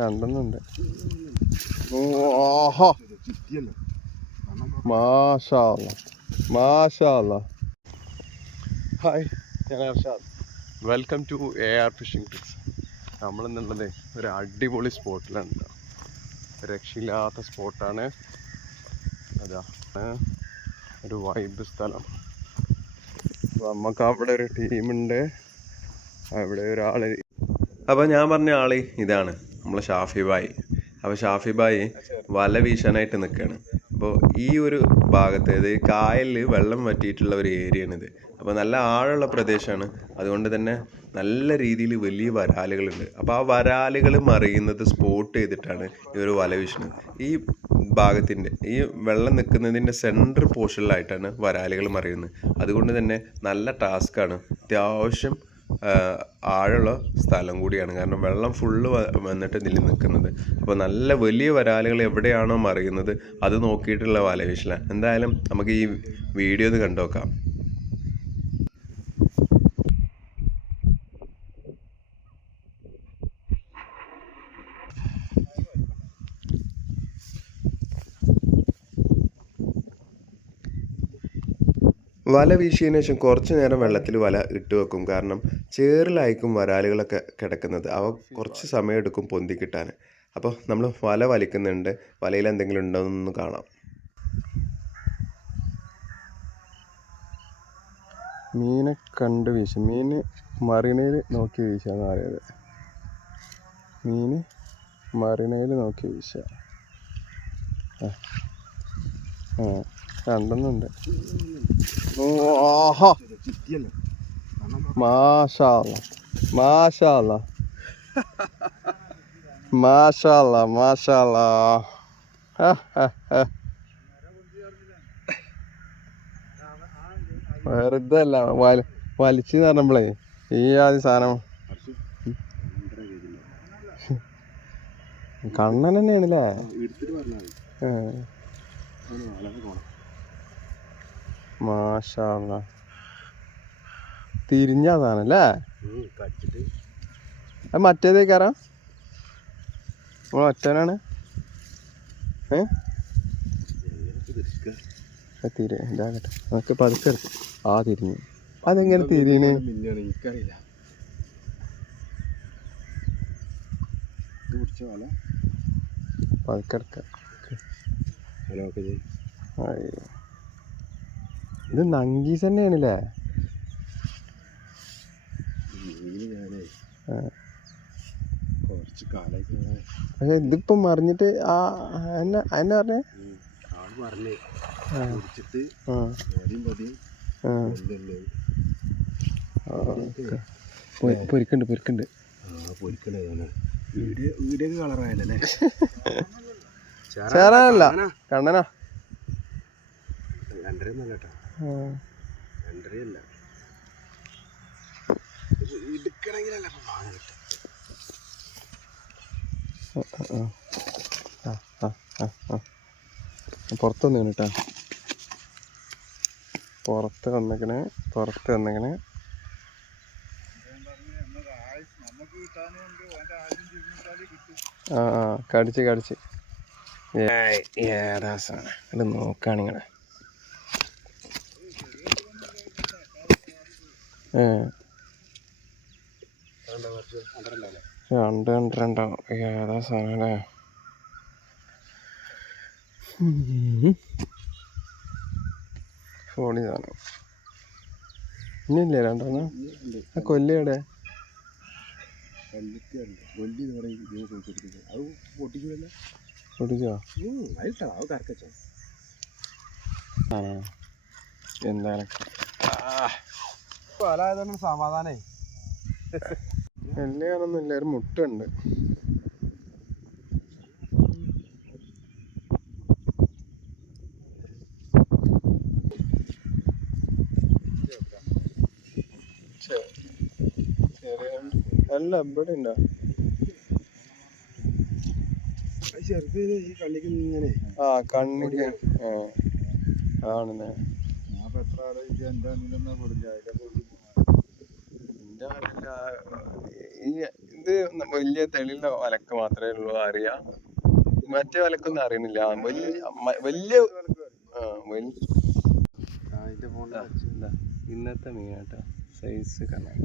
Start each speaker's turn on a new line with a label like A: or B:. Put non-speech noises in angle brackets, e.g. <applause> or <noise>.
A: രണ്ടെണ്ണുണ്ട് ഓഹോ. മാഷാല്ല മാഷാല്ല ഹായ് ഞാൻ Arshad welcome to A R fishing tricks നമ്മളെന്നുള്ളത് ഒരു അടിപൊളി സ്പോട്ടിലാണ് ട്ടോ. രക്ഷയില്ലാത്ത സ്പോട്ടാണ്. അതാ. ഒരു വൈബ് സ്ഥലം. അപ്പം നമുക്ക് അവിടെ ഒരു ടീമുണ്ട് അവിടെ ഒരാൾ അപ്പോൾ ഞാൻ പറഞ്ഞ ആൾ ഇതാണ് നമ്മളെ ഷാഫി ബായി. അപ്പോൾ ഷാഫി ബായി വല വീശാനായിട്ട് നിൽക്കുകയാണ് അപ്പോൾ ഈ ഒരു ഭാഗത്ത് ഇത് കായലിൽ വെള്ളം വറ്റിയിട്ടുള്ള ഒരു ഏരിയ ആണിത് അപ്പോൾ നല്ല ആഴമുള്ള പ്രദേശമാണ്. അതുകൊണ്ട് തന്നെ നല്ല രീതിയിൽ വലിയ വരാലുകളുണ്ട്. അപ്പോൾ ആ വരാലുകൾ മറിയുന്നത് സ്പോട്ട് ചെയ്തിട്ടാണ് ഈ ഒരു വല വീശുന്നത് ഈ ഭാഗത്തിന്റെ ഈ വെള്ളം നിൽക്കുന്നതിന്റെ സെന്റർ പോർഷനിലായിട്ടാണ് വരാലുകൾ മറിയുന്നത്. അതുകൊണ്ട് തന്നെ നല്ല ടാസ്ക്കാണ് അത്യാവശ്യം ആഴമുള്ള സ്ഥലം കൂടിയാണ്. കാരണം വെള്ളം ഫുള്ള് വന്നിട്ട് ഇതിൽ നിൽക്കുന്നത്. അപ്പോൾ നല്ല വലിയ വരാലുകൾ എവിടെയാണോ മറിയുന്നത് അത് നോക്കിയിട്ടുള്ള വല വീശലാണ് എന്തായാലും നമുക്ക് ഈ വീഡിയോ ഒന്ന് കണ്ടു നോക്കാം വല വീശിയതിനു ശേഷം കുറച്ച് നേരം വെള്ളത്തിൽ വല ഇട്ട് വെക്കും. കാരണം ചേറിലായിരിക്കും വരാലുകളൊക്കെ കിടക്കുന്നത്. അവ കുറച്ച് സമയം എടുക്കും പൊന്തി കിട്ടാൻ. അപ്പോൾ നമ്മൾ വല വലിക്കുന്നുണ്ട്. വലയിൽ എന്തെങ്കിലും ഉണ്ടോ എന്നൊന്ന് കാണാം. മീനെ കണ്ട് വീശും. മീന് മറിനയിൽ നോക്കി വീശാന്ന് പറയുന്നത്. മീന് മറിനയിൽ നോക്കി വീശ ആ. രണ്ടെണ്ണുണ്ട് ഓഹോ മാഷാല്ല മാഷാല്ല മാഷാല്ല മാഷാല്ല വെറുതെ അല്ല വലി വലിച്ചു പറഞ്ഞപ്പോളേ ഈ ആദ്യ സാധനം. കണ്ണൻ തന്നെയാണല്ലേ? ഏ. മാഷാല്ല. തിരിഞ്ഞതാണ് അല്ലേ അത് മറ്റേതേക്കാരാ നമ്മൾ ഒറ്റനാണ് ഏ? തിരി ഇതാകട്ടെ. നമുക്ക് പതുക്കെ ആ തിരിഞ്ഞു. അതെങ്ങനെ തിരിയണ്?
B: എനിക്കറിയില്ല. പതുക്കെടുക്കാം പിടിച്ച വല
A: പതുക്കെ എടുക്കാം
B: വല ഒക്കെ
A: അയ്യോ. ഇത് നങ്കീസ് തന്നെയാണല്ലേ? പക്ഷെ ഇതിപ്പം മറിഞ്ഞിട്ട് ആ എന്നാ എന്നാ പറഞ്ഞേ?
B: ആൾ പറഞ്ഞേ <laughs>
A: ചേറാനല്ല. കണ്ണനാ?
B: രണ്ടര കേട്ടോ. രണ്ടരയല്ല. എടുക്കണമെങ്കിലല്ല ഇപ്പൊ വാങ്ങ.
A: പുറത്ത് വന്നു കേട്ടാ പുറത്ത് വന്നിങ്ങനെ പുറത്ത് വന്നിങ്ങനെ ആ ആ. കടിച്ച് കടിച്ച്. ഏതാ സാധനം? ഇത് നോക്കാണിങ്ങനെ രണ്ട് രണ്ട് രണ്ടാവും ഏതാ സാധനം അല്ലേ ഫോണി സാധനം ഇനിയില്ലേ രണ്ടെണ്ണം? ആ കൊല്ലയുടെ
B: കൊല്ലി ഇവിടെ ഇതിനെ കുറിച്ചിരിക്കുന്നത് അത് പൊട്ടിക്കില്ല
A: പൊടിച്ചോ
B: അതിട്ടാ അത് കറക്കച്ചോ
A: ആ എന്തായാലും
B: പല ആയതാണ് സമാധാനേ
A: എന്നെ കാണൊന്നും ഇല്ല ഒരു മുട്ടുണ്ട് അല്ല ഇവിടെ ഉണ്ടോ?
B: ചെറുത് ഈ കണ്ണിക്ക് ഇങ്ങനെ.
A: ആ കണ്ണിക്ക്. ആ
B: ഞാൻ എത്ര ആലോചിച്ചു എന്താ
A: അറിയില്ല ഈ ഇത് വലിയ തെളിയുള്ള വലക്ക മാത്രമേ ഉള്ളൂ അറിയാം. മറ്റേ വലക്കൊന്നും അറിയുന്നില്ല. വലിയ വലിയ ഇന്നത്തെ മീനാട്ടോ സൈസ് കാണാൻ